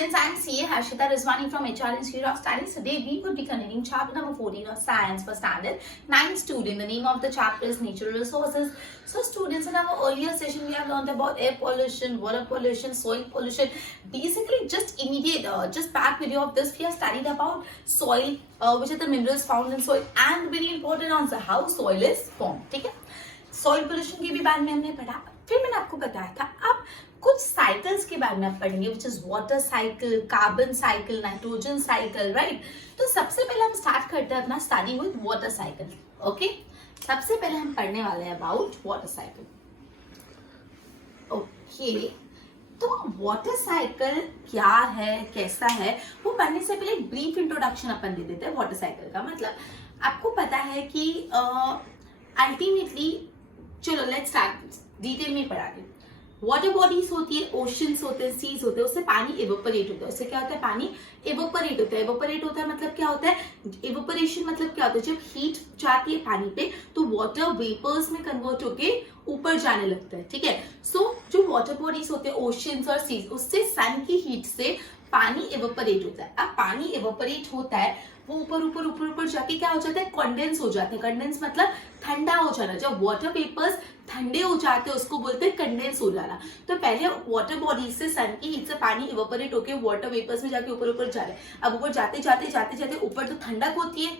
students, I'm CA Harshita Rizwani from HR Institute of Studies. Today we would be continuing chapter number 14 of Science for Standard 9 student. The name of the chapter is Natural Resources. So students, in our earlier session we have learned about air pollution, water pollution, soil pollution. Basically just back video of this we have studied about soil, which are the minerals found in soil, and very important answer, how soil is formed. ठीक है, soil pollution के भी बारे में हमने पढ़ा. फिर मैंने आपको बताया था अब कुछ साइकिल्स के बारे में आप पढ़ेंगे, which is water cycle, carbon cycle, nitrogen cycle, right. तो सबसे पहले हम स्टार्ट करते हैं अपना study with water cycle. Okay, सबसे पहले हम पढ़ने वाले हैं अबाउट वाटर साइकिल. ओके, तो वाटर साइकिल क्या है, कैसा है, वो पढ़ने से पहले एक ब्रीफ इंट्रोडक्शन अपन दे देते हैं. वाटर साइकिल का मतलब आपको पता है कि अल्टीमेटली, चलो लेट्स स्टार्ट डिटेल में पढ़ा के. वाटर बॉडीज होती है, ओशंस होते हैं, सीज होते हैं, उससे पानी इवेपोरेट होता है. उससे क्या होता है, पानी इवेपोरेट होता है. इवेपोरेट होता है मतलब क्या होता है, इवेपोरेशन मतलब क्या होता है, जब हीट जाती है पानी पे तो वाटर वेपर्स में कन्वर्ट होके ऊपर जाने लगता है. ठीक है, सो जो वाटर बॉडीज होते हैं, ओशंस और सीज, उससे सन की हीट से पानी इवेपोरेट होता है. अब पानी इवेपोरेट होता है, वो ऊपर जाके क्या हो जाता है, कंडेंस हो जाते हैं. कंडेंस मतलब ठंडा हो जाना. जब वाटर वेपर्स ठंडे हो जाते हैं उसको बोलते हैं कंडेंस हो जाना. तो पहले वाटर बॉडी से सन की हीट से पानी इवेपोरेट होके वाटर वेपर्स में जाके ऊपर जा रहे हैं. अब ऊपर जाते जाते ऊपर तो ठंडक होती है,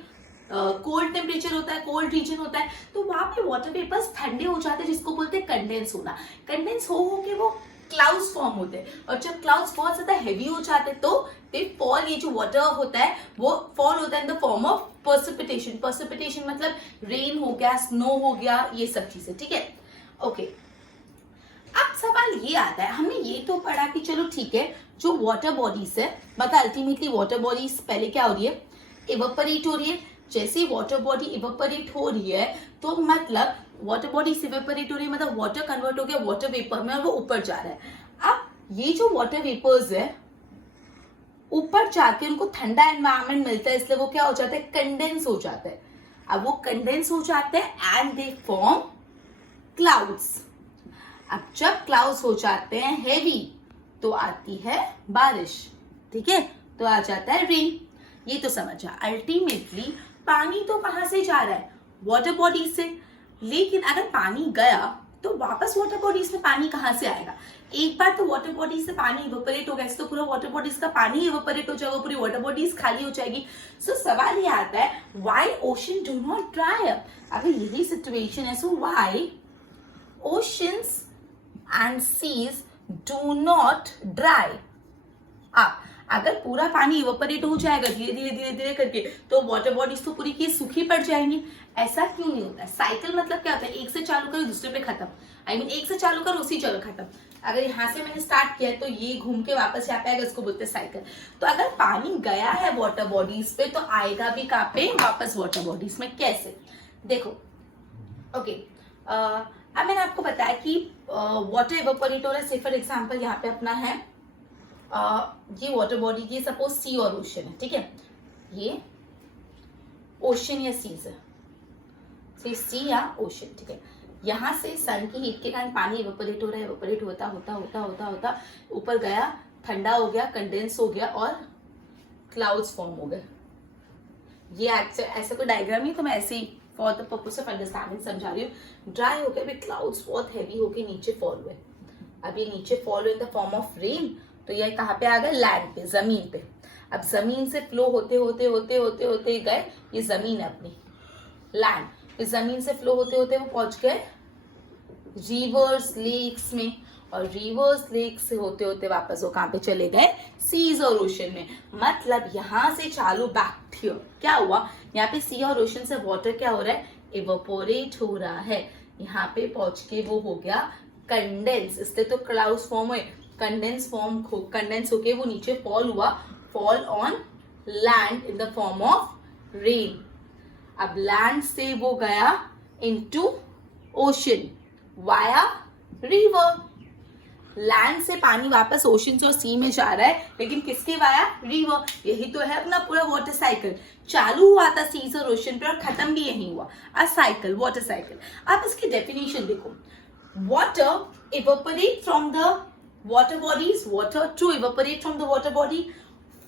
कोल्ड टेम्परेचर होता है, कोल्ड रीजन होता है, तो वहां पे वाटर वेपर्स ठंडे हो जाते हैं, जिसको बोलते हैं कंडेंस होना. कंडेंस हो के वो क्लाउड्स फॉर्म होते हैं, और जब क्लाउड्स बहुत ज्यादा हैवी हो जाते हैं तो दे फॉल. ये जो वाटर होता है वो फॉल होता है इन द फॉर्म ऑफ पर्सिपिटेशन. पर्सिपिटेशन मतलब रेन हो गया, स्नो हो गया, ये सब चीजें. ठीक है, ओके. अब सवाल ये आता है, हमने ये तो पढ़ा कि चलो ठीक है, जो वाटर बॉडीज है मतलब अल्टीमेटली वाटर बॉडीज पहले क्या हो रही है, इवेपोरेट हो रही है. जैसे वाटर बॉडी इवेपोरेट हो रही है तो मतलब वाटर बॉडी इवेपोरेट हो रही है मतलब वाटर कन्वर्ट हो गया वाटर वेपर में और वो ऊपर जा रहा है. अब ये जो वाटर वेपर्स है ऊपर जाके उनको ठंडा एनवायरनमेंट मिलता है, इसलिए वो क्या हो जाता है, कंडेंस हो जाता है. अब वो कंडेंस हो जाते हैं एंड दे फॉर्म क्लाउड्स. अब जब क्लाउड्स हो जाते हैं हेवी तो आती है बारिश. ठीक है, तो आ जाता है रेन. ये तो समझा. अल्टीमेटली पानी तो कहां से जा रहा है, वाटर बॉडीज से. लेकिन अगर पानी गया तो वापस वाटर बॉडीज में पानी कहां से आएगा. एक बार तो वाटर बॉडीज से पानी इवेपोरेट हो गया तो पूरा वाटर बॉडीज का पानी इवेपोरेट हो जाएगा, पूरी वाटर बॉडीज खाली हो जाएगी. सो सवाल ये आता है, why ocean do not dry up. अगर यही सिचुएशन है, so why oceans and seas do not dry up. अगर पूरा पानी इवेपोरेट हो जाएगा धीरे धीरे करके तो वाटर बॉडीज तो पूरी की सूखी पड़ जाएंगी. ऐसा क्यों नहीं होता है. साइकिल मतलब क्या होता है, एक से चालू करो दूसरे पे खत्म. एक से चालू करो उसी जगह खत्म. अगर यहाँ से मैंने स्टार्ट किया तो ये घूम के वापस यहाँ पे आएगा, इसको बोलते हैं साइकिल. तो अगर पानी गया है वाटर बॉडीज पे तो आएगा भी कहाँ पे, वापस वाटर बॉडीज में. कैसे, देखो. ओके, अब मैंने आपको बताया कि वाटर इवेपोरेट हो रहा है. से फॉर एग्जाम्पल यहाँ पे अपना है ये वाटर बॉडी की सपोज सी और ओशन है. ठीक है, ये ओशन या सीज है, सी या ओशन. ठीक है, यहाँ से सन की हीट के कारण पानी इवेपोरेट हो रहा है. इवेपोरेट होता ऊपर गया, ठंडा हो गया, कंडेंस हो गया और क्लाउड्स फॉर्म हो गए. ये ऐसा कोई डायग्राम नहीं, तो मैं ऐसे ही for the purpose of understanding समझा रही हूँ. ड्राई हो गया, भी क्लाउड्स बहुत हैवी होके नीचे फॉल हुए. अब ये नीचे फॉल हुए इन द फॉर्म ऑफ रेन, तो ये कहाँ पे आ गए, लैंड पे, जमीन पे. अब जमीन से फ्लो होते गए, ये जमीन है अपनी लैंड. इस जमीन से फ्लो होते वो पहुंच गए रिवर्स, लेक्स में, और रिवर्स लेक से होते वापस वो कहाँ पे चले गए, सीज और ओशन में. मतलब यहाँ से चालू बैक हियर क्या हुआ, यहाँ पे सी और ओशन से वाटर क्या हो रहा है, इवेपोरेट हो रहा है. यहाँ पे पहुंच के वो हो गया कंडेंस, इसलिए तो क्लाउड्स फॉर्म हुए. कंडेंस होके वो नीचे फॉल हुआ, fall on land in the form of rain. अब लैंड से वो गया into ocean via river. Land से पानी वापस ओशन और सी में जा रहा है, लेकिन किसके वाया, रिवर. यही तो है अपना पूरा वाटर साइकिल. चालू हुआ था सीज और ओशन पे और खत्म भी यही हुआ, अ साइकिल, वाटर साइकिल. आप इसकी डेफिनेशन देखो. Water evaporate from the water bodies, water to evaporate from the water body,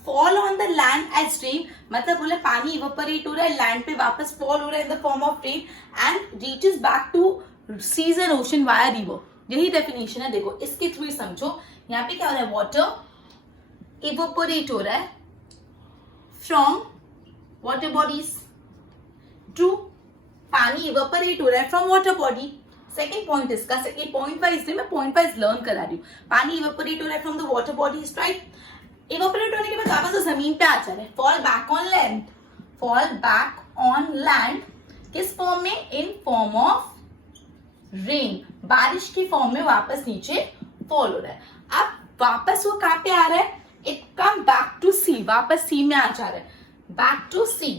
fall on the land as rain, मतलब बोले पानी evaporate हो रहा है land पे वापस fall हो रहा है in the form of rain and reaches back to seas and ocean via river. यही definition है. देखो इसके थ्रू समझो. यहाँ पे क्या हो रहा है, water evaporate हो रहा है from water bodies to पानी evaporate हो रहा है from water body. Second point इसका, सेकेंड पॉइंट वाइज मैं पॉइंट वाइज लर्न करा रही हूँ. पानी इवेपोरेट हो रहा है from the water bodies, right. Evaporate होने के बाद वापस जमीन पे आ जा रहा है. Fall back on land, fall back on land किस फॉर्म में, इन फॉर्म ऑफ रेन, बारिश की फॉर्म में वापस नीचे फॉल हो रहा है. अब वापस वो कहां पे आ रहा है, इट कम बैक टू सी, वापस सी में आ जा रहा है, बैक टू सी.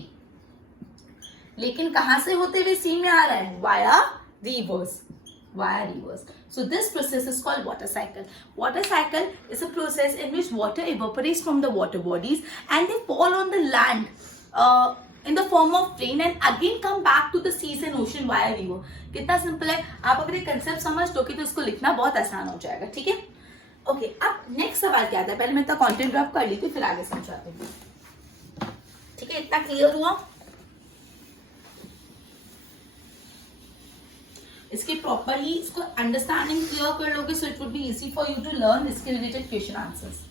लेकिन कहां से होते हुए सी में आ रहा है, via rivers, via rivers. So this process is called water cycle. Water cycle is a process in which water evaporates from the water bodies and they fall on the land in the form of rain and again come back to the seas and ocean via river. कितना simple है. आप अगर ये concept समझ लोगे तो इसको लिखना बहुत आसान हो जाएगा. ठीक है. ओके, अब नेक्स्ट सवाल क्या आता है, पहले मैं तो कंटेंट ड्रॉप कर ली थी फिर आगे समझाती हूँ. ठीक है, इतना क्लियर हुआ. इसके प्रॉपरली इसको अंडरस्टैंडिंग क्लियर कर लोगे so it would be easy for you to learn इसके रिलेटेड क्वेश्चन आंसर्स.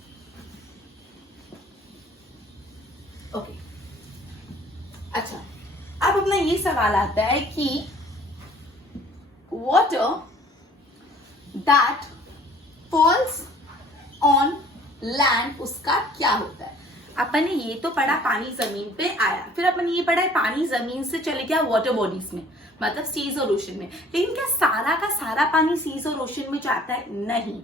ओके, अच्छा, अब अपना ये सवाल आता है कि water that falls on land उसका क्या होता है. अपन ने ये तो पढ़ा पानी जमीन पे आया, फिर अपन ने ये पढ़ा है पानी जमीन से चले गया वाटर बॉडीज में, मतलब सीज और ओशन में. लेकिन क्या सारा का सारा पानी सीज और ओशन में जाता है, नहीं.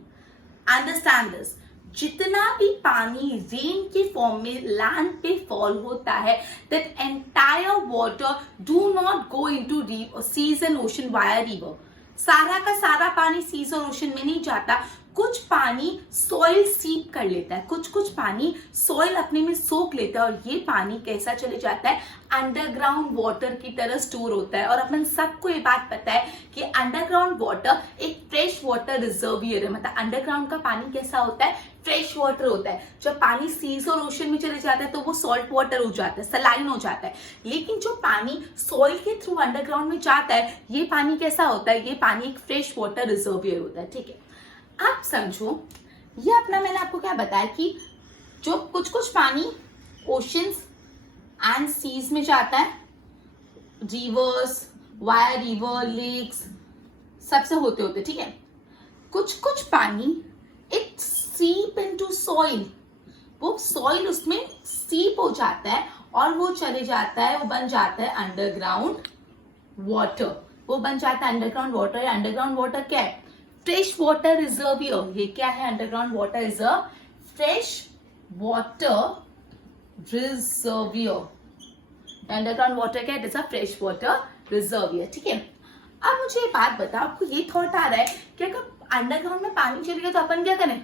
अंडरस्टैंड दिस, जितना भी पानी रेन के फॉर्म में लैंड पे फॉल होता है that entire water do not go into seas and ocean via river. सारा का सारा पानी सीज और ओशन में नहीं जाता. कुछ पानी सॉइल सीप कर लेता है, कुछ कुछ पानी सॉइल अपने में सोख लेता है और ये पानी कैसा चले जाता है, अंडरग्राउंड वाटर की तरह स्टोर होता है. और अपन सबको ये बात पता है कि अंडरग्राउंड वाटर एक फ्रेश वाटर रिजर्वियर है. मतलब अंडरग्राउंड का पानी कैसा होता है, फ्रेश वाटर होता है. जब पानी सीज और ओशन में चले जाता है तो वो सॉल्ट वाटर हो जाता है, सलाइन हो जाता है. लेकिन जो पानी सॉइल के थ्रू अंडरग्राउंड में जाता है ये पानी कैसा होता है, ये पानी एक फ्रेश वाटर रिजर्वियर होता है. ठीक है, आप समझो, ये अपना मैंने आपको क्या बताया कि जो कुछ कुछ पानी ओशंस एंड सीज में जाता है, रिवर्स, वाया रिवर, लेक्स, सबसे होते होते. ठीक है, कुछ कुछ पानी इट सीप इनटू सॉइल, वो सॉइल उसमें सीप हो जाता है और वो चले जाता है, वो बन जाता है अंडरग्राउंड वाटर. वो बन जाता है अंडरग्राउंड वाटर. अंडरग्राउंड वाटर क्या है, फ्रेश वाटर रिजर्वियर. ये क्या है, underground water is a fresh water reservoir. Underground water क्या है, it is a fresh water reservoir. ठीक है, अब मुझे ये बात बताओ, आपको ये थॉट आ रहा है कि अगर अंडरग्राउंड में पानी चले गया तो अपन क्या करें,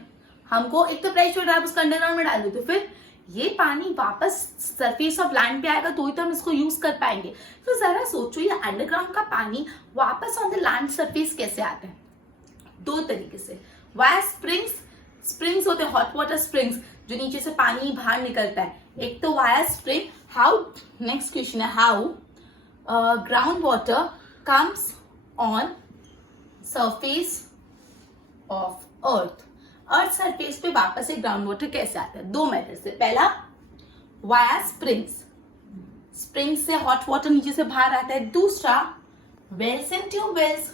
हमको एक तो फ्रेश वाटर आप उसको अंडरग्राउंड में डाल दो तो फिर ये पानी वापस सरफेस ऑफ लैंड पे आएगा तो ही तो हम इसको यूज कर पाएंगे. तो जरा सोचो ये अंडरग्राउंड का पानी वापस ऑन द लैंड सरफेस कैसे आता है. दो तरीके से. वाया स्प्रिंग्स, स्प्रिंग्स होते हैं हॉट वाटर स्प्रिंग्स जो नीचे से पानी बाहर निकलता है. एक तो via spring. How, next question है, how ground water comes on surface of earth. Earth surface पे वापस से ग्राउंड वाटर कैसे आता है, दो मेथड से. पहला वाया स्प्रिंग्स, स्प्रिंग से हॉट वाटर नीचे से बाहर आता है. दूसरा वेल्स एंड ट्यूबवेल्स.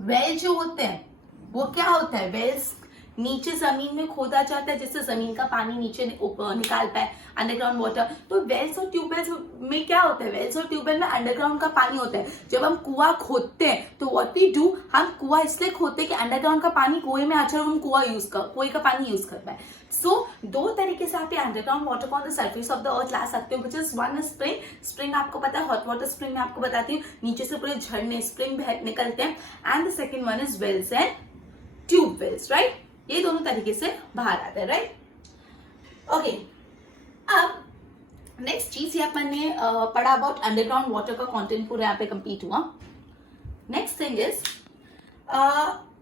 वेल जो होते हैं वो क्या होता है, वेल्स नीचे जमीन में खोदा जाता है जिससे जमीन का पानी नीचे निकाल पाए अंडरग्राउंड वाटर. तो वेल्स और ट्यूबवेल्स में क्या होता है, वेल्स और ट्यूबवेल में अंडरग्राउंड का पानी होता है. जब हम कुआं खोदते हैं तो व्हाट वी डू, हम कुआं इसलिए खोदते हैं कि अंडरग्राउंड का पानी कुएं में आ जाए और हम कुएं का पानी यूज कर पाए. सो दो तरीके से आप अंडरग्राउंड वाटर को on the surface of the earth ला सकते हो, which is one spring. Spring आपको पता है, हॉट वाटर स्प्रिंग में आपको बताती हूँ नीचे से पूरे झरने स्प्रिंग निकलते हैं. And the second one is wells and tubewells, right. ये दोनों तरीके से बाहर आते हैं, राइट. ओके, अब नेक्स्ट चीज ये अपन ने पढ़ा अबाउट अंडरग्राउंड वाटर का कंटेंट पूरा यहाँ पे कंप्लीट हुआ. नेक्स्ट थिंग इज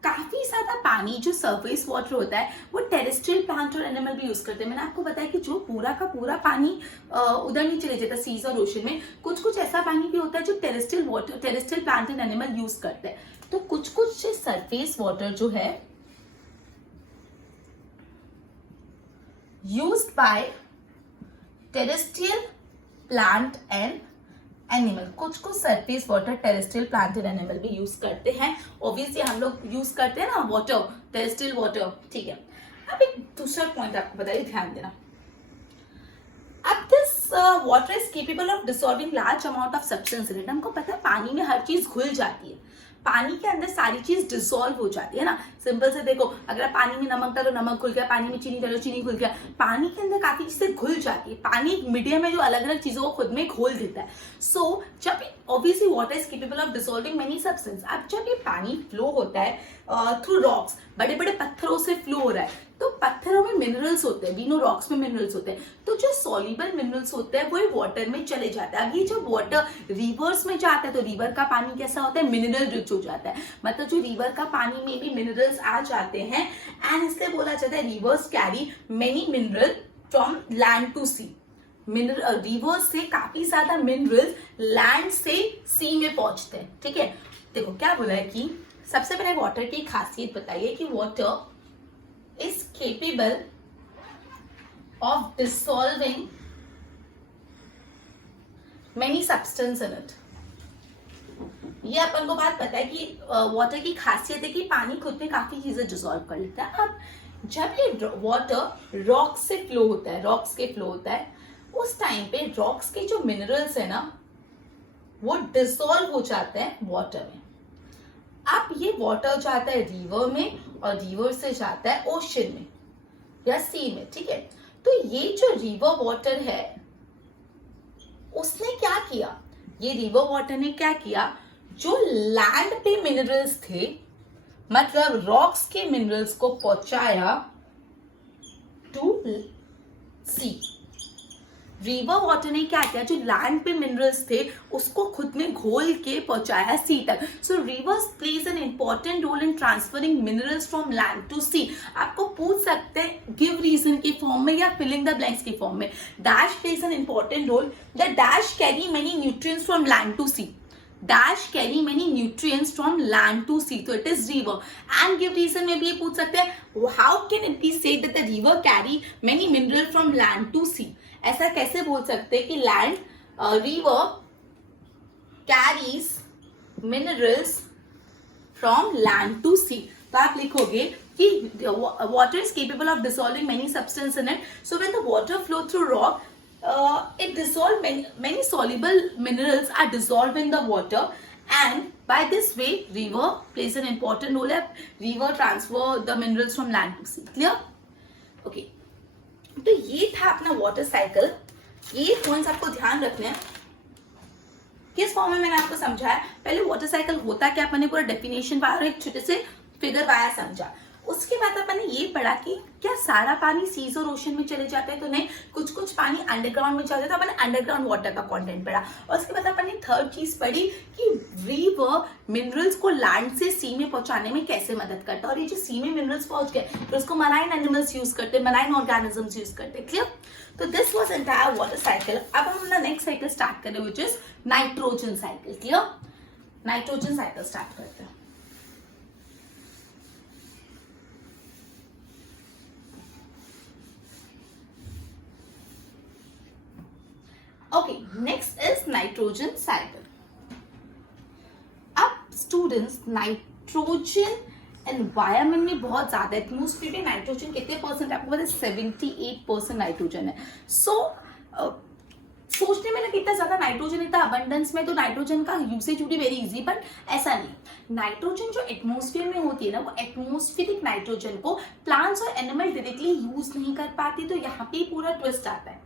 काफी ज्यादा पानी जो सरफेस वाटर होता है वो टेरेस्ट्रियल प्लांट और एनिमल भी यूज करते हैं। मैंने आपको बताया कि जो पूरा का पूरा पानी उधर नहीं चले जाता सीज और ओशन में, कुछ कुछ ऐसा पानी भी होता है जो terrestrial water, terrestrial plant and animal use करते हैं। तो कुछ कुछ सरफेस वाटर जो है used by terrestrial plant and animal, कुछ कुछ surface water terrestrial plant and animal भी यूज करते हैं। ऑब्वियसली हम लोग यूज करते हैं ना वाटर, टेरेस्ट्रियल वाटर, ठीक है। अब एक दूसरा पॉइंट आपको बताइए, ध्यान देना। अब this water is capable of dissolving large amount of substance in it. हमको पता है पानी में हर चीज घुल जाती है, पानी के अंदर सारी चीज डिसॉल्व हो जाती है ना। सिंपल से देखो, अगर पानी में नमक डालो नमक घुल गया, पानी में चीनी डालो चीनी घुल गया, पानी के अंदर काफी चीजें घुल जाती है। पानी एक मीडियम है जो अलग अलग चीजों को खुद में घोल देता है। सो जब obviously water is capable of dissolving many substance. अब जब ये पानी फ्लो होता है थ्रू रॉक्स, बड़े बड़े पत्थरों से फ्लो हो रहा है, तो पत्थरों में मिनरल्स होते हैं, वी नो रॉक्स में मिनरल्स होते हैं, तो जो सॉल्युबल मिनरल्स होते हैं वो वाटर में चले जाते हैं। अब ये जब वाटर रिवर्स में जाता है तो रिवर का पानी कैसा होता है, मिनरल रिच हो जाता है। मतलब जो रिवर का पानी में भी मिनरल्स आ जाते हैं, एंड इसलिए बोला जाता है rivers carry many mineral from land to sea. Mineral rivers से काफी ज्यादा मिनरल्स लैंड से सी में पहुंचते हैं, ठीक है। देखो क्या बोला है कि सबसे पहले वाटर की खासियत बताइए कि water is capable of dissolving many substance in it। ये अपन को बात पता है कि वाटर की खासियत है कि पानी खुद में काफी चीजें डिसॉल्व कर लेता है। अब जब ये वाटर रॉक से फ्लो होता है, रॉक्स के फ्लो होता है, उस टाइम पे रॉक्स के जो मिनरल्स है ना वो डिसॉल्व हो जाते हैं वाटर में। अब ये वाटर जाता है रिवर में और रिवर से जाता है ओशन में या सी में, ठीक है। तो ये जो रिवर वाटर है उसने क्या किया, ये रिवर वाटर ने क्या किया, जो लैंड पे मिनरल्स थे, मतलब रॉक्स के मिनरल्स को पहुंचाया टू सी। रिवर वाटर ने क्या किया, जो लैंड पे मिनरल्स थे उसको खुद में घोल के पहुंचाया सी तक। So rivers plays an important role in transferring minerals from land to sea. आपको पूछ सकते हैं गिव रीजन के फॉर्म में या फिलिंग द ब्लैंक्स के फॉर्म में। Dash plays an important role, the dash carry many nutrients from land to sea. Dash carry many nutrients from land to sea, so it is river। And give reason में भी ये पूछ सकते हैं, how can it be said that the river carry many mineral from land to sea? ऐसा कैसे बोल सकते हैं कि land river carries minerals from land to sea। तो आप लिखोगे कि water is capable of dissolving many substance in it, so when the water flow through rock, it dissolve many soluble minerals are dissolved in the water, and by this way river plays an important role at river transfer the minerals from land to sea। clear? okay, तो ये था अपना water cycle. ये points आपको ध्यान रखने हैं। किस फॉर्म में मैंने आपको समझाया, पहले वाटर साइकिल होता क्या, अपने पूरा डेफिनेशन पाया और एक छोटे से फिगर पाया समझा। उसके बाद अपन ने ये पढ़ा कि क्या सारा पानी सीज और ओशन में चले जाता है, तो नहीं, कुछ कुछ पानी अंडरग्राउंड में चला जाता है। अपन ने अंडरग्राउंड वाटर का कंटेंट पढ़ा। और उसके बाद अपन ने थर्ड चीज पढ़ी कि रिवर मिनरल्स को लैंड से सी में पहुंचाने में कैसे मदद करता है। और ये जो सी में मिनरल्स पहुंच गए तो उसको मराइन एनिमल्स यूज करते, मराइन ऑर्गेनिजम्स यूज करते। क्लियर? तो this was entire water cycle. अब हम अपना नेक्स्ट साइकिल स्टार्ट करें which is nitrogen cycle. Clear? Nitrogen cycle start करते हैं। Okay, next is nitrogen cycle। अब स्टूडेंट्स नाइट्रोजन एनवायरमेंट में बहुत ज्यादा, एटमॉस्फेयर में नाइट्रोजन कितने परसेंट आपको पता है, 78% नाइट्रोजन है। सोचने में ना कितना ज्यादा नाइट्रोजन, इतना अबंडेंस में, तो नाइट्रोजन का usage would be very easy, but ऐसा नहीं। नाइट्रोजन जो एटमॉस्फेयर में होती है ना, वो एटमॉस्फेरिक नाइट्रोजन को प्लांट्स और एनिमल डायरेक्टली यूज नहीं कर पाती, तो यहाँ पे पूरा ट्विस्ट आता है।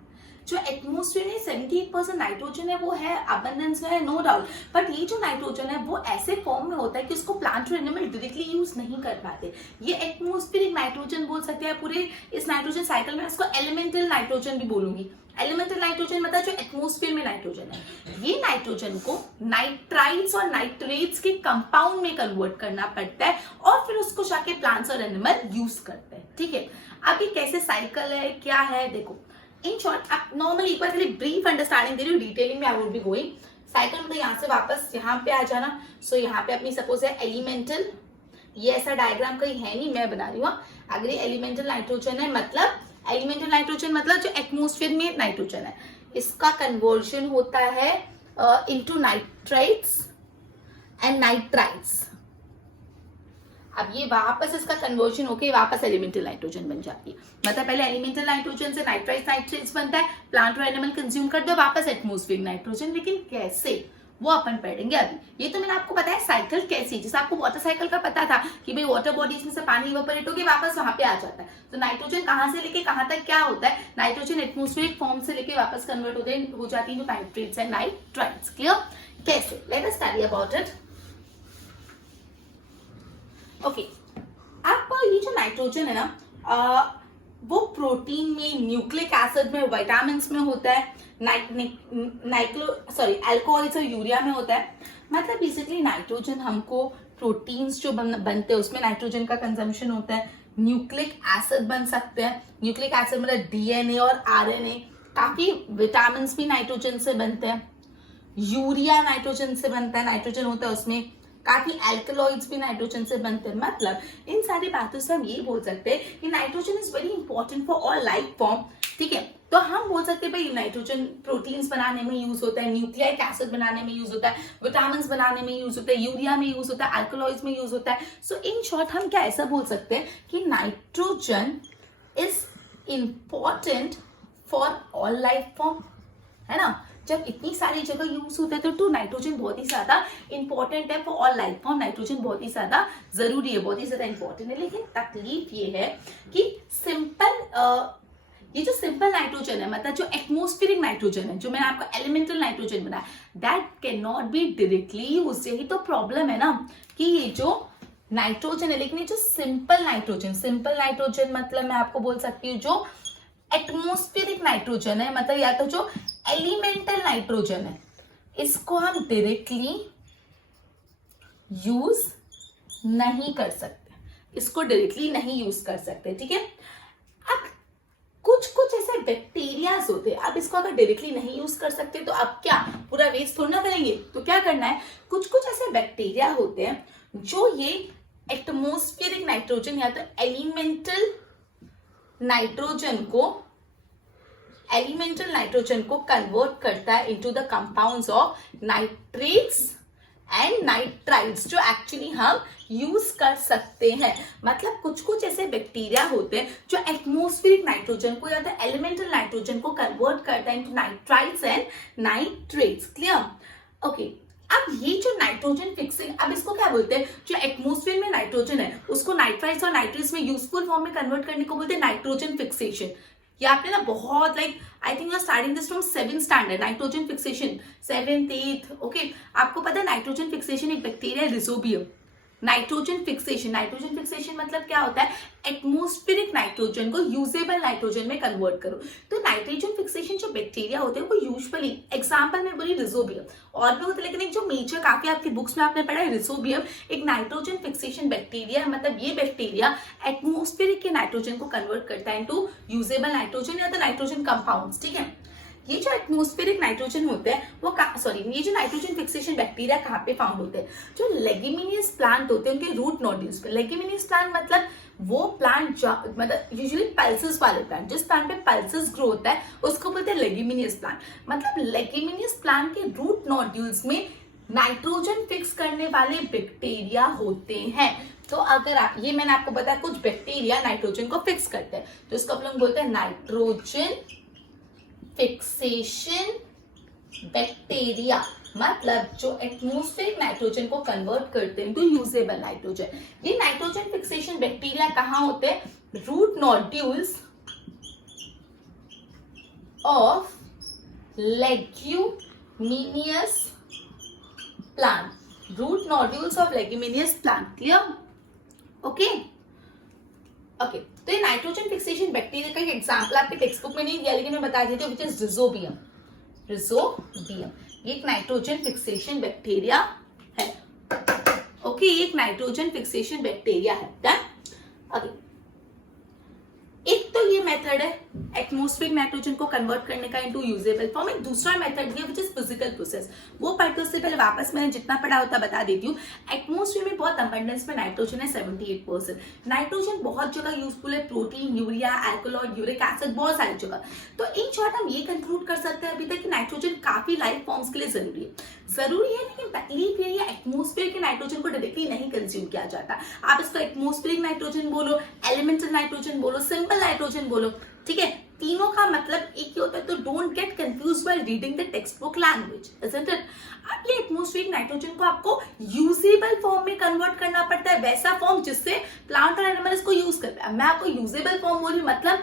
जो एटमोस्फेयर में 78% नाइट्रोजन है वो है अबंडेंस में है, नो डाउट, बट ये जो नाइट्रोजन है वो ऐसे फॉर्म में होता है कि उसको प्लांट और एनिमल डायरेक्टली यूज नहीं कर पाते। ये एटमोस्फेरिक नाइट्रोजन बोल सकते हैं पूरे इस नाइट्रोजन साइकिल में। इसको एलिमेंटल नाइट्रोजन भी बोलूंगी। एलिमेंटल नाइट्रोजन मतलब जो एटमोस्फेयर में नाइट्रोजन है, ये नाइट्रोजन को नाइट्राइट्स और नाइट्रेट्स के कंपाउंड में कन्वर्ट करना पड़ता है और फिर उसको जाके प्लांट्स और एनिमल यूज करते हैं। ठीक है, अब ये कैसे साइकिल है, क्या है, देखो इन शॉर्ट आप नॉर्मली एक बार खाली ब्रीफ अंडरस्टैंडिंग दे रही हूँ, डिटेलिंग में I would be going. Cycle मतलब यहाँ से वापस यहाँ पे आ जाना। सो यहाँ पे अपनी सपोज है एलिमेंटल, ये ऐसा डायग्राम कहीं है नहीं, मैं बना रही हूँ। अगर ये एलिमेंटल नाइट्रोजन है मतलब एलिमेंटल नाइट्रोजन मतलब जो एटमोस्फेयर में नाइट्रोजन है, इसका कन्वर्जन होता है इनटू नाइट्राइट्स एंड नाइट्राइट्स। अब ये वापस इसका कन्वर्जन होके वापस एलिमेंटल नाइट्रोजन बन जाती है। मतलब पहले एलिमेंटल नाइट्रोजन से नाइट्राइट्स बनता है, प्लांट और एनिमल कंज्यूम कर दो, वापस एटमोस्फेयर नाइट्रोजन। लेकिन कैसे वो अपन पढ़ेंगे अभी। ये तो मैंने आपको बताया साइकिल कैसी, जैसे आपको वाटर साइकिल का पता था कि भाई वाटर बॉडीज में से पानी इवेपोरेट होके वापस वहां पे आ जाता है। तो नाइट्रोजन कहां से लेके कहां तक क्या होता है, नाइट्रोजन एटमोस्फेरिक फॉर्म से लेके वापस कन्वर्ट हो जाती है नाइट्रेट्स एंड नाइट्राइट्स। क्लियर? कैसे, let us study about it. Okay, आप ये जो नाइट्रोजन है ना वो प्रोटीन में, न्यूक्लिक एसिड में, विटामिन में होता है, अल्कोहल्स और यूरिया में होता है। मतलब बेसिकली नाइट्रोजन हमको प्रोटीन्स जो बनते हैं उसमें नाइट्रोजन का कंजम्पशन होता है। न्यूक्लिक एसिड बन सकते हैं, न्यूक्लिक एसिड मतलब डीएनए और आरएनए। काफी विटामिन भी नाइट्रोजन से बनते हैं। यूरिया नाइट्रोजन से बनता है, नाइट्रोजन होता है उसमें। काफी एल्कलॉइड्स भी नाइट्रोजन से बनते हैं। मतलब इन सारी बातों से हम ये बोल सकते हैं कि nitrogen is very important for all life form. ठीक है, तो हम बोल सकते हैं भाई नाइट्रोजन प्रोटीन्स बनाने में यूज होता है, न्यूक्लिक एसिड बनाने में यूज होता है, विटामिन बनाने में यूज होता है, यूरिया में यूज होता है, अल्कलॉइड्स में यूज होता है। सो इन शॉर्ट हम क्या ऐसा बोल सकते हैं कि nitrogen is important for all life form, है ना। जब इतनी सारी जगह यूज होता है तो नाइट्रोजन बहुत ही ज्यादा इंपॉर्टेंट है for all life form. Nitrogen बहुत ही ज्यादा जरूरी है, बहुत ही ज्यादा इंपॉर्टेंट है। लेकिन तकलीफ ये है कि ये जो सिंपल नाइट्रोजन है, मतलब जो एटमोस्फेरिक नाइट्रोजन है, जो मैंने आपको एलिमेंटल नाइट्रोजन बनाया, that can not be directly use. यही तो प्रॉब्लम है ना कि ये जो नाइट्रोजन है, लेकिन ये जो सिंपल नाइट्रोजन मतलब मैं आपको बोल सकती हूँ जो एटमोस्फेरिक नाइट्रोजन है, मतलब या तो जो एलिमेंटल नाइट्रोजन है, इसको हम डायरेक्टली यूज नहीं कर सकते, इसको डायरेक्टली नहीं यूज कर सकते। ठीक है, अब कुछ ऐसे बैक्टीरियाज होते हैं, अब इसको अगर डायरेक्टली नहीं यूज कर सकते तो अब क्या पूरा वेस्ट थोड़ा ना करेंगे, तो क्या करना है, कुछ ऐसे बैक्टीरिया होते हैं जो ये एटमोस्फेरिक नाइट्रोजन या तो एलिमेंटल नाइट्रोजन को कन्वर्ट करता है into the compounds of nitrates and nitrites, जो एक्चुअली हम यूज कर सकते हैं। मतलब कुछ ऐसे बैक्टीरिया होते हैं जो एटमोस्फेरिक नाइट्रोजन को या तो एलिमेंटल नाइट्रोजन को कन्वर्ट करता है into nitrites and nitrates. Clear? Okay, अब ये जो नाइट्रोजन फिक्सिंग, अब इसको क्या बोलते हैं, जो एटमोस्फेयर में नाइट्रोजन है उसको नाइट्राइट्स और नाइट्रेट्स में यूजफुल फॉर्म में कन्वर्ट करने को बोलते हैं नाइट्रोजन फिक्सेशन। ये आपने ना बहुत I think you are starting this from 7th standard, nitrogen fixation 7th 8th। Okay, आपको पता है नाइट्रोजन फिक्सेशन एक बैक्टीरिया है रिजोबियम। नाइट्रोजन फिक्सेशन मतलब क्या होता है, एटमोस्फेरिक नाइट्रोजन को यूजेबल नाइट्रोजन में कन्वर्ट करो। तो नाइट्रोजन फिक्सेशन जो बैक्टीरिया होते हैं वो यूजुअली, एग्जांपल में बोली रिजोबियम, और भी होते हैं लेकिन एक जो मेजर काफी आपकी बुक्स में आपने पढ़ा है रिजोबियम, एक नाइट्रोजन फिक्सेशन बैक्टीरिया है। मतलब ये बैक्टीरिया एटमोस्फेरिक के नाइट्रोजन को कन्वर्ट करता है इनटू यूजेबल नाइट्रोजन या तो नाइट्रोजन कंपाउंड्स। ठीक है, ये जो एटमोस्फेरिक नाइट्रोजन होते हैं वो ये जो नाइट्रोजन फिक्सेशन बैक्टीरिया कहाँ पे फाउंड होते हैं, जो लेगिमिनियस प्लांट होते हैं उनके रूट नोड्यूल्स पे। लेगिमिनियस प्लांट मतलब वो प्लांट मतलब यूजुअली पल्सेस वाले प्लांट, जिस प्लांट पे पल्सेस ग्रो होता है उसको बोलते हैं लेगिमिनियस प्लांट। मतलब लेगिमिनियस प्लांट के रूट नोड्यूल्स में नाइट्रोजन फिक्स करने वाले बैक्टीरिया होते हैं। तो अगर आप, ये मैंने आपको बताया कुछ बैक्टीरिया नाइट्रोजन को फिक्स करते हैं, तो इसको हम लोग बोलते हैं नाइट्रोजन फिक्सेशन बैक्टीरिया। मतलब जो एटमोस्फेरिक नाइट्रोजन को कन्वर्ट करते हैं टू यूजेबल नाइट्रोजन। ये नाइट्रोजन फिक्सेशन बैक्टीरिया कहां होते हैं, root nodules of leguminous plant, root nodules of leguminous plant, clear? Okay okay, तो ये नाइट्रोजन फिक्सेशन बैक्टीरिया का एक एग्जांपल आपके टेक्स्ट बुक में नहीं दिया, लेकिन मैं बता देती हूँ, विच इज रिजोबियम। रिजोबियम ये एक नाइट्रोजन फिक्सेशन बैक्टीरिया है। ओके, ये एक नाइट्रोजन फिक्सेशन बैक्टीरिया है। डन। ओके, एक तो ये मेथड है एटमॉस्फेरिक नाइट्रोजन को कन्वर्ट करने का इनटू यूजेबल फॉर्म। एक दूसरा मेथड ये विच इज फिजिकल प्रोसेस, वो पढ़ते उससे पहले वापस मैंने जितना पढ़ा होता बता देती हूँ। एटमॉस्फेयर में बहुत अबंडेंस में नाइट्रोजन है, 78%। नाइट्रोजन बहुत जगह यूजफुल है, protein, urea, alcohol, uric acid, बहुत सारी जगह। तो इन शॉर्ट हम ये कंक्लूड कर सकते हैं अभी तक कि नाइट्रोजन काफी लाइफ फॉर्म्स के लिए जरूरी है, लेकिन तकलीफ ये एटमॉस्फेयर के नाइट्रोजन को डायरेक्टली नहीं कंज्यूम किया जाता। आप इसको एटमॉस्फेरिक नाइट्रोजन बोलो, एलिमेंटल नाइट्रोजन बोलो, सिंपल नाइट्रोजन बोलो, ठीक है, तीनों का मतलब एक ही होता है। तो don't get confused while reading the text book language, isn't it? अब ये एटमॉस्फेरिक नाइट्रोजन को आपको यूजेबल फॉर्म में कन्वर्ट करना पड़ता है, वैसा फॉर्म जिससे प्लांट और एनिमल इसको यूज करते हैं। मैं आपको यूजेबल फॉर्म बोल रही, मतलब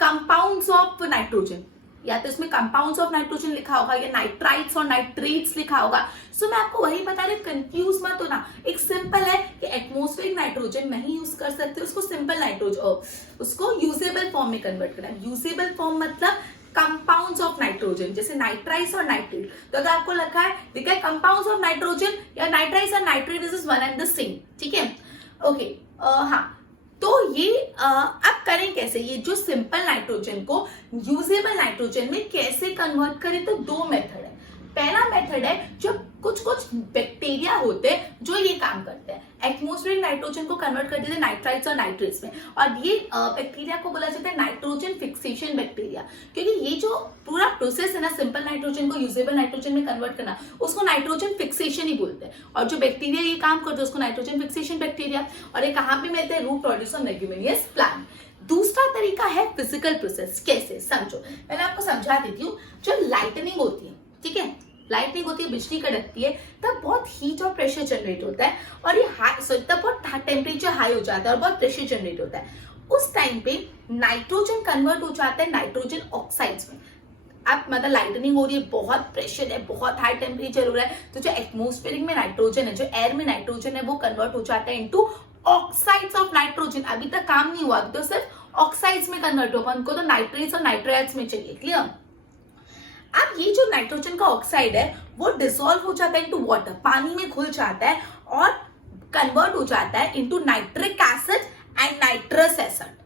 कंपाउंड्स ऑफ नाइट्रोजन, या तो इसमें कंपाउंड्स ऑफ नाइट्रोजन लिखा होगा या नाइट्राइट्स और नाइट्रेट्स लिखा होगा। सो मैं आपको वही बता रही हूँ, कंफ्यूज मत होना। एक सिंपल है कि एटमॉस्फेरिक नाइट्रोजन नहीं यूज कर सकते, उसको सिंपल नाइट्रोजन, उसको यूजेबल फॉर्म में कन्वर्ट करना है। यूजेबल फॉर्म मतलब कंपाउंड्स ऑफ नाइट्रोजन, जैसे नाइट्राइट्स और नाइट्रेट। तो अगर आपको लिखा है कंपाउंड्स ऑफ नाइट्रोजन या नाइट्राइट्स और nitrate, this is one and the same, ठीक है? ओके, हाँ, तो ये अब करें कैसे? ये जो सिंपल नाइट्रोजन को यूजेबल नाइट्रोजन में कैसे कन्वर्ट करें? तो दो मेथड है। पहला मेथड है जो कुछ बैक्टीरिया होते हैं जो ये काम करते हैं, एटमॉस्फेरिक नाइट्रोजन को कन्वर्ट कर देते हैं नाइट्राइट्स और नाइट्रेट्स में, और ये बैक्टीरिया को बोला जाता है नाइट्रोजन फिक्सेशन बैक्टीरिया। क्योंकि ये जो पूरा प्रोसेस है ना, सिंपल नाइट्रोजन को यूजेबल नाइट्रोजन में कन्वर्ट करना, उसको नाइट्रोजन फिक्सेशन ही बोलते हैं। और जो बैक्टीरिया ये काम करते हैं उसको नाइट्रोजन फिक्सेशन बैक्टीरिया। और ये कहाँ पे मिलते हैं? Root nodules of leguminous plant. दूसरा तरीका है फिजिकल प्रोसेस। कैसे? समझो, मैंने आपको समझा देती हूँ। जो लाइटनिंग होती है, ठीक है, लाइटनिंग होती है, बिजली कड़कती है, तब बहुत हीट और प्रेशर जनरेट होता है, और ये तब बहुत टेम्परेचर हाई हो जाता है और बहुत प्रेशर जनरेट होता है। उस टाइम पे नाइट्रोजन कन्वर्ट हो जाता है नाइट्रोजन ऑक्साइड्स में। अब मतलब लाइटनिंग हो रही है, बहुत प्रेशर है, बहुत हाई टेम्परेचर हो रहा है, तो जो एटमॉस्फेरिक में नाइट्रोजन है, जो एयर में नाइट्रोजन है, वो कन्वर्ट हो जाता है इनटू ऑक्साइड्स ऑफ नाइट्रोजन। अभी तक काम नहीं हुआ, अभी तो सिर्फ ऑक्साइड्स में कन्वर्ट होगा, उनको तो नाइट्रेट्स और नाइट्राइट्स में चाहिए, क्लियर? अब ये जो नाइट्रोजन का ऑक्साइड है वो डिसॉल्व हो जाता है इनटू वाटर, पानी में घुल जाता है और कन्वर्ट हो जाता है into nitric acid and nitrous acid,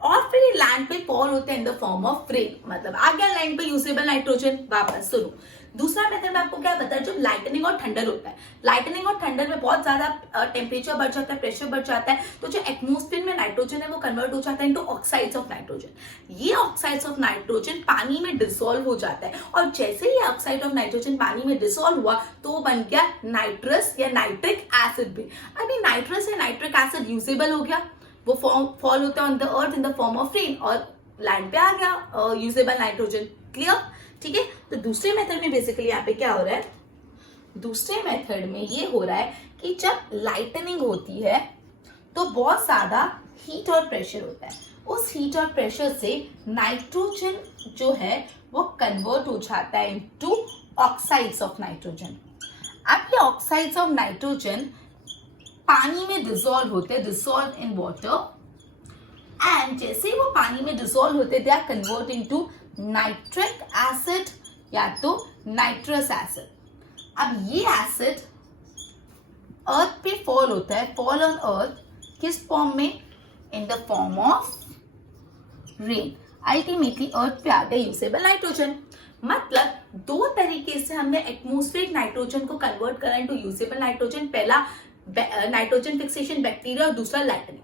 और फिर ये लैंड पे फॉल होते हैं इन द फॉर्म ऑफ रेन। मतलब आ गया लैंड पे यूजेबल नाइट्रोजन। वापस सुनो, दूसरा मेथड में आपको क्या पता है, जब लाइटनिंग और थंडर होता है, लाइटनिंग और थंडर में बहुत ज्यादा टेम्परेचर बढ़ जाता है, प्रेशर बढ़ जाता है, तो जो एटमॉस्फेयर में नाइट्रोजन है वो कन्वर्ट हो जाता है इनटू ऑक्साइड्स ऑफ नाइट्रोजन। ये ऑक्साइड्स ऑफ नाइट्रोजन पानी में डिसॉल्व हो जाता है, और जैसे ही ऑक्साइड ऑफ नाइट्रोजन पानी में डिसॉल्व हुआ तो बन गया नाइट्रस या नाइट्रिक एसिड भी। अभी नाइट्रस या नाइट्रिक एसिड यूजेबल हो गया, वो फॉल होता है on the earth in the form of rain, और लैंड पे आ गया यूजेबल नाइट्रोजन, क्लियर? ठीक है, तो दूसरे मेथड में बेसिकली यहाँ पे क्या हो रहा है, दूसरे मेथड में ये हो रहा है कि जब लाइटनिंग होती है तो बहुत ज्यादा हीट और प्रेशर होता है, उस हीट और प्रेशर से नाइट्रोजन जो है वो कन्वर्ट हो जाता है इनटू ऑक्साइड्स ऑफ नाइट्रोजन। अब ये ऑक्साइड्स ऑफ नाइट्रोजन पानी में डिसॉल्व होते हैं, डिसॉल्व इन वाटर, एंड जैसे ही वो पानी में डिसॉल्व होते हैं they are converting to nitric acid या तो नाइट्रस एसिड। अब ये एसिड अर्थ पे फॉल होता है, फॉल ऑन अर्थ किस फॉर्म में? In the form of rain. Ultimately earth पे आ गया यूजेबल नाइट्रोजन। मतलब दो तरीके से हमने एटमॉस्फेरिक नाइट्रोजन को कन्वर्ट करा इनटू यूजेबल नाइट्रोजन, पहला नाइट्रोजन फिक्सेशन बैक्टीरिया और दूसरा लाइटनिंग।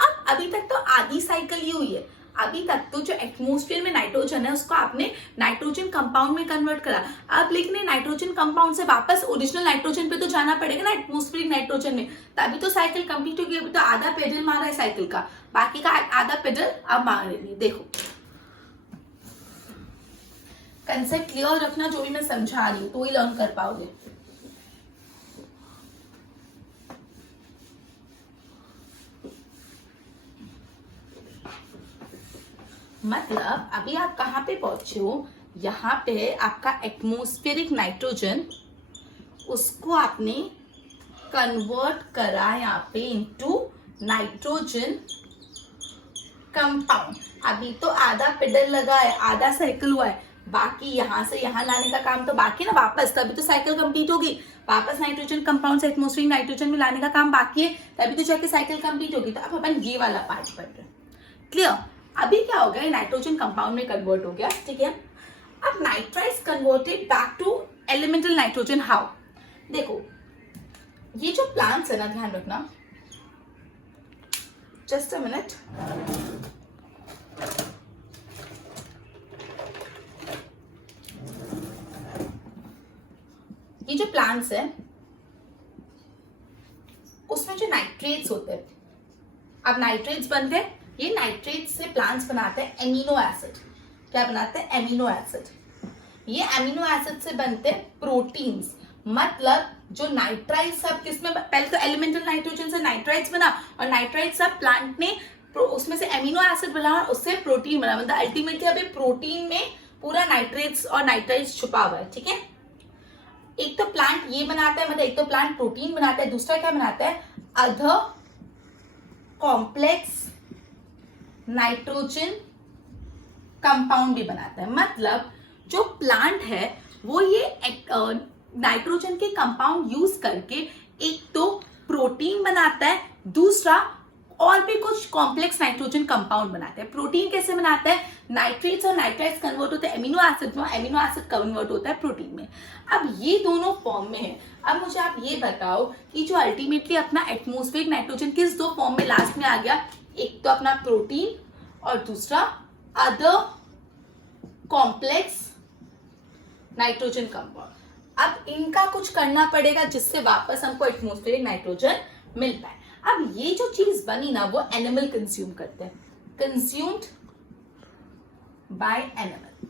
अब अभी तक तो आधी साइकिल ही हुई है, अभी तक तो जो एटमॉस्फेयर में नाइट्रोजन है उसको आपने नाइट्रोजन कंपाउंड में कन्वर्ट करा। अब लेकिन नाइट्रोजन कंपाउंड से वापस ओरिजिनल नाइट्रोजन पे तो जाना पड़ेगा ना, एटमॉस्फेरिक नाइट्रोजन में, तभी तो साइकिल कंप्लीट होगी। अभी तो आधा पेडल मारा है साइकिल का, बाकी का आधा पेडल अब मार रही है। देखो कंसेप्ट क्लियर रखना, जो भी मैं समझा रही हूँ तो ही लर्न कर पाओगे। मतलब अभी आप कहाँ पे पहुंचे हो, यहाँ पे है आपका एटमॉस्फेरिक नाइट्रोजन, उसको आपने कन्वर्ट करा यहाँ पे इनटू नाइट्रोजन कंपाउंड। अभी तो आधा पेडल लगा है, आधा साइकिल हुआ है, बाकी यहाँ से यहाँ लाने का काम तो बाकी ना वापस, तभी तो साइकिल कंप्लीट होगी। वापस नाइट्रोजन कंपाउंड से एटमॉस्फेरिक नाइट्रोजन में लाने का काम बाकी है, तभी तो जाके साइकिल कंप्लीट होगी। तो अब अपन ये वाला पार्ट पढ़ रहे हैं, क्लियर। अभी क्या हो गया, नाइट्रोजन कंपाउंड में कन्वर्ट हो गया, ठीक है। अब nitrites converted back to elemental nitrogen, how? देखो ये जो प्लांट्स है ना, ध्यान रखना, जस्ट अ मिनट, ये जो प्लांट्स है उसमें जो नाइट्रेट्स होते हैं, अब नाइट्रेट्स बनते हैं, ये नाइट्रेट्स से प्लांट्स बनाते हैं एमिनो एसिड। क्या बनाते हैं? Amino acid. ये एमिनो एसिड से बनते हैं प्रोटीन्स। मतलब जो नाइट्राइट सब किसमें, पहले तो एलिमेंटल नाइट्रोजन से नाइट्राइट्स बना, और नाइट्राइट सब प्लांट ने उसमें से एमिनो एसिड बना और उससे प्रोटीन बना। मतलब अल्टीमेटली अभी प्रोटीन में पूरा नाइट्रेट्स और नाइट्राइट्स छुपा हुआ है, ठीक है। एक तो प्लांट ये बनाता है, मतलब एक तो प्लांट प्रोटीन बनाता है, दूसरा क्या बनाता है, अदर कॉम्प्लेक्स नाइट्रोजन कंपाउंड भी बनाता है। मतलब जो प्लांट है वो ये नाइट्रोजन के कंपाउंड यूज करके एक तो प्रोटीन बनाता है, दूसरा और भी कुछ कॉम्प्लेक्स नाइट्रोजन कंपाउंड बनाते हैं। प्रोटीन कैसे बनाता है, नाइट्रेट्स और नाइट्राइट्स कन्वर्ट होते हैं एमिनो एसिड में, एमिनो एसिड कन्वर्ट होता है प्रोटीन में। अब ये दोनों फॉर्म में है। अब मुझे आप ये बताओ कि जो अल्टीमेटली अपना एटमॉस्फेरिक नाइट्रोजन किस दो फॉर्म में लास्ट में आ गया, एक तो अपना प्रोटीन और दूसरा अदर कॉम्प्लेक्स नाइट्रोजन कंपाउंड। अब इनका कुछ करना पड़ेगा जिससे वापस हमको एटमॉस्फेरिक नाइट्रोजन मिल पाए। अब ये जो चीज बनी ना, वो एनिमल कंज्यूम करते हैं, कंज्यूम्ड बाय एनिमल।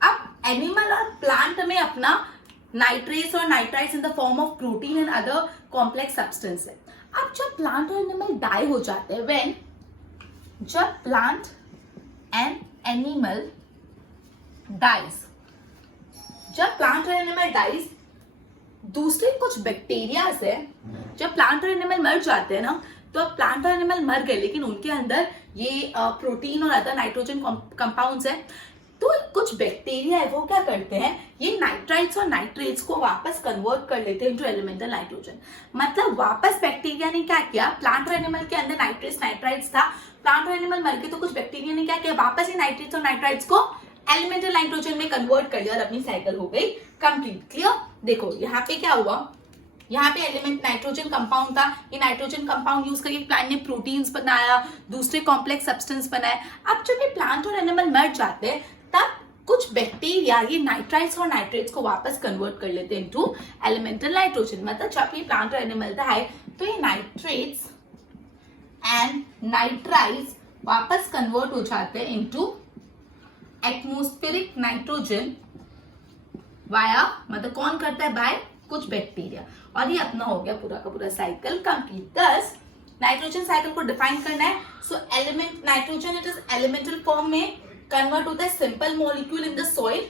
अब एनिमल और प्लांट में अपना नाइट्रेट्स और nitrites in the form of protein and other complex substance है। अब जब प्लांट और एनिमल डाई हो जाते हैं, व्हेन जब प्लांट एंड एनिमल डाइज, जब प्लांट और एनिमल डाइज, दूसरे कुछ बैक्टीरिया है, जब प्लांट और एनिमल मर जाते हैं ना, तो प्लांट और एनिमल मर गए लेकिन उनके अंदर ये प्रोटीन और अदर नाइट्रोजन कंपाउंड्स है, तो कुछ बैक्टीरिया है वो क्या करते हैं, ये नाइट्राइट्स और नाइट्रेट्स को वापस कन्वर्ट कर लेते हैं इनटू एलिमेंटल नाइट्रोजन। मतलब वापस बैक्टीरिया ने क्या किया, प्लांट और एनिमल के अंदर नाइट्रेट्स नाइट्राइट्स था, प्लांट और एनिमल मर गए तो कुछ बैक्टीरिया ने क्या किया, वापस ये नाइट्रेट्स और नाइट्राइट्स को एलिमेंटल नाइट्रोजन में कन्वर्ट कर दिया और अपनी साइकिल हो गई कंप्लीट। क्लियर? देखो यहाँ पे क्या हुआ, यहाँ पे एलिमेंट नाइट्रोजन कंपाउंड था, ये नाइट्रोजन कंपाउंड यूज करके प्लांट ने प्रोटीन्स बनाया, दूसरे कॉम्प्लेक्स सब्सटेंस बनाए। अब जब ये प्लांट और एनिमल मर जाते हैं तब कुछ बैक्टीरिया ये नाइट्राइट्स और नाइट्रेट्स को वापस कन्वर्ट कर लेते हैं इनटू एलिमेंटल नाइट्रोजन। मतलब जब ये प्लांट और एनिमल था तो ये नाइट्रेट्स एंड नाइट्राइट्स वापस कन्वर्ट हो जाते हैं इनटू एटमॉस्फेरिक नाइट्रोजन वाया, मतलब कौन करता है, बाय कुछ बैक्टीरिया। और ये अपना हो गया पूरा का पूरा साइकिल कंप्लीट। दस नाइट्रोजन साइकिल को डिफाइन करना है। सो element nitrogen it is elemental form में कन्वर्ट होता है simple molecule in the soil,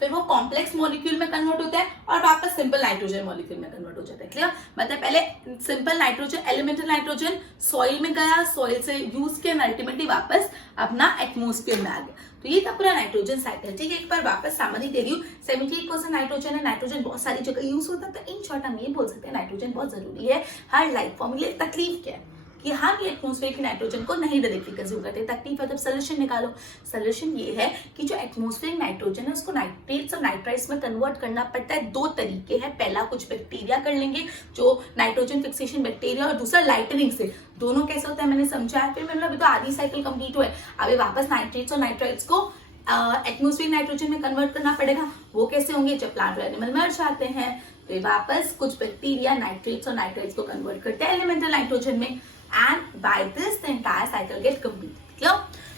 फिर वो कॉम्प्लेक्स मॉलिक्यूल में कन्वर्ट होता है और वापस सिंपल नाइट्रोजन मॉलिक्यूल में कन्वर्ट हो जाता है। क्लियर? मतलब पहले simple nitrogen elemental nitrogen soil में गया, सॉइल से यूज किया, अल्टीमेटली वापस अपना एटमॉस्फेयर में आ गया। तो ये था पूरा नाइट्रोजन साइकिल। ठीक है, एक बार वापस समझ दे रही हूँ। 78% नाइट्रोजन है, नाइट्रोजन बहुत सारी जगह यूज होता है, तो इन शॉर्ट हम ये बोल सकते हैं नाइट्रोजन बहुत जरूरी है हर लाइफ फॉर्म के लिए। तकलीफ क्या है कि हम ये एटमॉस्फेयर की नाइट्रोजन को नहीं डायरेक्टली कंज्यूम करते। तकलीफ है, तब सोल्यूशन निकालो। सोल्यूशन ये है कि जो एटमॉस्फेयर नाइट्रोजन है उसको नाइट्रेट्स और नाइट्राइट्स में कन्वर्ट करना पड़ता है। दो तरीके हैं, पहला कुछ बैक्टीरिया कर लेंगे जो नाइट्रोजन फिक्सेशन बैक्टीरिया, और दूसरा लाइटनिंग से। दोनों कैसे होता है मैंने समझाया। फिर मतलब अभी तो आधी साइकिल कंप्लीट हुआ है, अभी वापस नाइट्रेट्स और नाइट्राइट्स को एटमॉस्फेयर नाइट्रोजन में कन्वर्ट करना पड़ेगा। वो कैसे होंगे, जब प्लांट और एनिमल मर जाते हैं तो वापस कुछ बैक्टीरिया नाइट्रेट्स और नाइट्राइट्स को कन्वर्ट करते हैं एलिमेंटल नाइट्रोजन में, and by this the entire cycle get completed. Clear?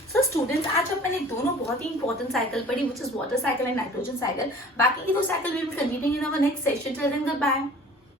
So students, आज अब मैंने दोनों बहुत ही इंपॉर्टेंट साइकिल पढ़ी, which is water cycle and nitrogen cycle. बाकी की दो cycle we will continue in our next session. Till then, goodbye.